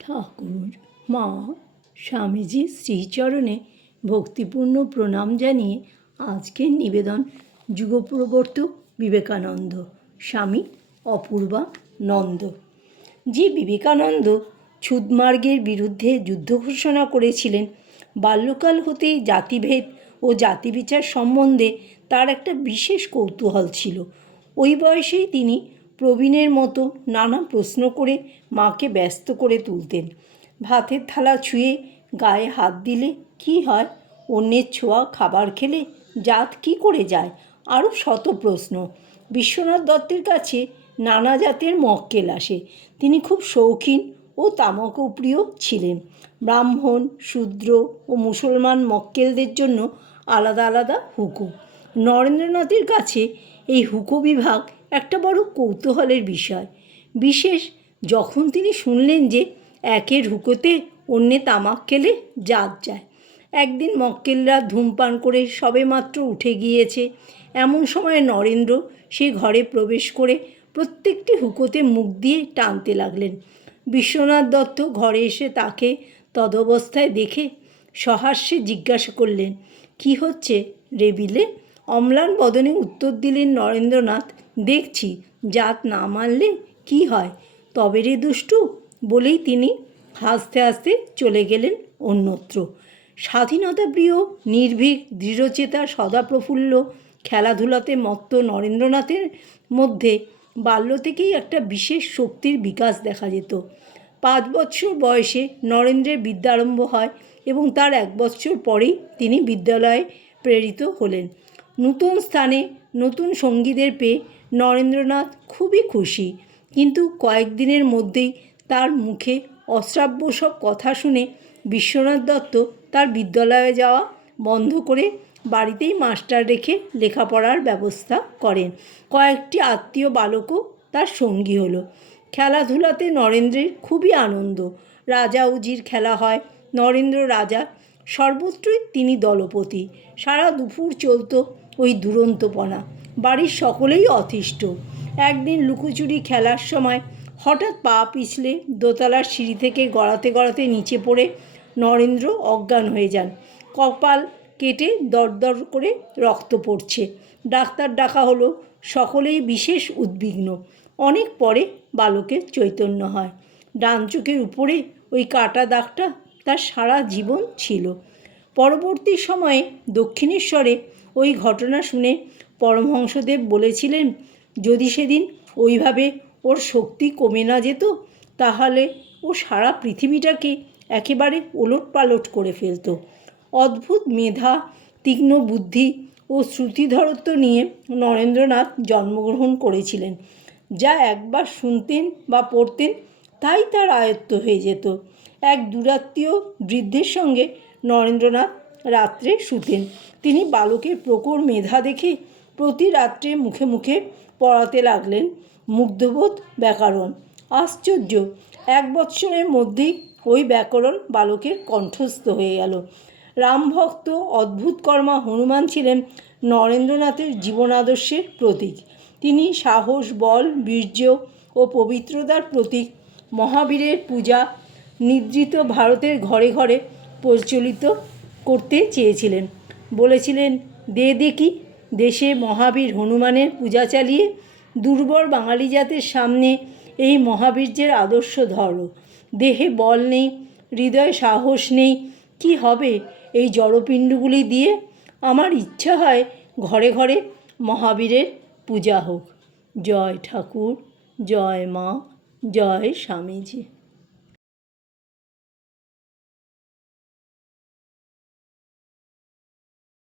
ঠাকুর, মা স্বামীজির শ্রীচরণে ভক্তিপূর্ণ প্রণাম জানিয়ে আজকের নিবেদন যুগপ্রবর্তক বিবেকানন্দ, স্বামী অপূর্বা নন্দ। যে বিবেকানন্দ ছুদমার্গের বিরুদ্ধে যুদ্ধ ঘোষণা করেছিলেন, বাল্যকাল হতেই জাতিভেদ ও জাতিবিচার সম্বন্ধে তার একটা বিশেষ কৌতূহল ছিল। ওই বয়সেই তিনি প্রবীণের মতো নানা প্রশ্ন করে মাকে ব্যস্ত করে তুলতেন। ভাতের থালা ছুঁয়ে গায়ে হাত দিলে কি হয়? অন্যের ছোঁয়া খাবার খেলে জাত কি করে যায়? আরও শত প্রশ্ন। বিশ্বনাথ দত্তের কাছে নানা জাতের মক্কেল আসে। তিনি খুব শৌখিন ও তামাকপ্রিয় ছিলেন। ব্রাহ্মণ, শূদ্র ও মুসলমান মক্কেলদের জন্য আলাদা আলাদা হুকো নরেন্দ্রনাথের কাছে এই হুকো বিভাগ একটা বড় কৌতূহলের বিষয়। বিশেষ যখন তিনি শুনলেন যে একের হুকোতে অন্যে তামাক খেলে জাত যায়। একদিন মক্কেলরা ধূমপান করে সবেমাত্র উঠে গিয়েছে। এমন সময় নরেন্দ্র সে ঘরে প্রবেশ করে প্রত্যেকটি হুকোতে মুখ দিয়ে টানতে লাগলেন। বিশ্বনাথ দত্ত ঘরে এসে তাকে তদবস্থায় দেখে সহাস্যে জিজ্ঞাসা করলেন, কি হচ্ছে রেবিলে অম্লান বদনে উত্তর দিলেন, নরেন্দ্রনাথ, দেখছি, জাত না মানলে কি হয়? তবে রে দুষ্টু, বলেই তিনি হাসতে হাসতে চলে গেলেন অন্যত্র। স্বাধীনতাপ্রিয় নির্ভীক, দৃঢ়চেতা সদাপ্রফুল্ল খেলাধুলাতে মত্ত নরেন্দ্রনাথের মধ্যে বাল্য থেকেই একটা বিশেষ শক্তির বিকাশ দেখা যেত। পাঁচ বছর বয়সে নরেন্দ্রের বিদ্যারম্ভ হয় এবং তার এক বছর পরেই তিনি বিদ্যালয়ে প্রেরিত হলেন। নতুন স্থানে নতুন সঙ্গীদের পেয়ে নরেন্দ্রনাথ খুবই খুশি। কিন্তু কয়েকদিনের মধ্যেই তার মুখে অশ্রাব্য সব কথা শুনে বিশ্বনাথ দত্ত তার বিদ্যালয়ে যাওয়া বন্ধ করে বাড়িতেই মাস্টার রেখে লেখাপড়ার ব্যবস্থা করেন। কয়েকটি আত্মীয় বালকও তার সঙ্গী হলো। খেলাধুলাতে নরেন্দ্রের খুবই আনন্দ। রাজা উজির খেলা হয়, নরেন্দ্র রাজা সর্বত্রই তিনি দলপতি। সারা দুপুর চলত ওই দুরন্তপনা। বাড়ির সকলেই অতিষ্ঠ। একদিন লুকোচুরি খেলার সময় হঠাৎ পা পিছলে দোতলার সিঁড়ি থেকে গড়াতে গড়াতে নিচে পড়ে নরেন্দ্র অজ্ঞান হয়ে যান। কপাল কেটে দরদর করে রক্ত পড়ছে। ডাক্তার ডাকা হলো সকলেই বিশেষ উদ্বিগ্ন। অনেক পরে বালকের চৈতন্য হয়। ডান চোখের উপরে ওই কাটা দাগটা তার সারা জীবন ছিল। পরবর্তী সময়ে দক্ষিণেশ্বরে ওই ঘটনা শুনে পরমহংসদেব বলেছিলেন, যদি সেদিন ওইভাবে ওর শক্তি কমে না যেত, তাহলে ও সারা পৃথিবীটাকে একেবারে ওলট পালট করে ফেলত। অদ্ভুত মেধা, তীক্ষ্ণ বুদ্ধি ও শ্রুতিধরত্ব নিয়ে নরেন্দ্রনাথ জন্মগ্রহণ করেছিলেন। যা একবার শুনতেন বা পড়তেন, তাই তার আয়ত্ত হয়ে যেত। এক দুরাত্মীয় বৃদ্ধের সঙ্গে নরেন্দ্রনাথ রাত্রে শুতেন। তিনি বালকের প্রকর মেধা দেখে প্রতি রাত্রে মুখে মুখে পড়াতে লাগলেন। মুগ্ধবোধ ব্যাকরণ। আশ্চর্য। এক বৎসরের মধ্যেই ওই ব্যাকরণ বালকের কণ্ঠস্থ হয়ে গেল। রামভক্ত, অদ্ভুত কর্মা হনুমান ছিলেন নরেন্দ্রনাথের জীবনাদর্শের প্রতীক। তিনি সাহস, বল, বীর্য ও পবিত্রতার প্রতীক। মহাবীরের পূজা নিদ্রিত ভারতের ঘরে ঘরে প্রচলিত করতে চেয়েছিলেন। বলেছিলেন, দে দেখি, দেশে মহাবীর হনুমানের পূজা চালিয়ে দুর্বল বাঙালি জাতের সামনে এই মহাবীর্যের আদর্শ ধরো। দেহে বল নেই, হৃদয়ে সাহস নেই, কি হবে এই জড়পিণ্ডগুলি দিয়ে? আমার ইচ্ছা হয় ঘরে ঘরে মহাবীরের পূজা হোক। জয় ঠাকুর, জয় মা, জয় স্বামীজি।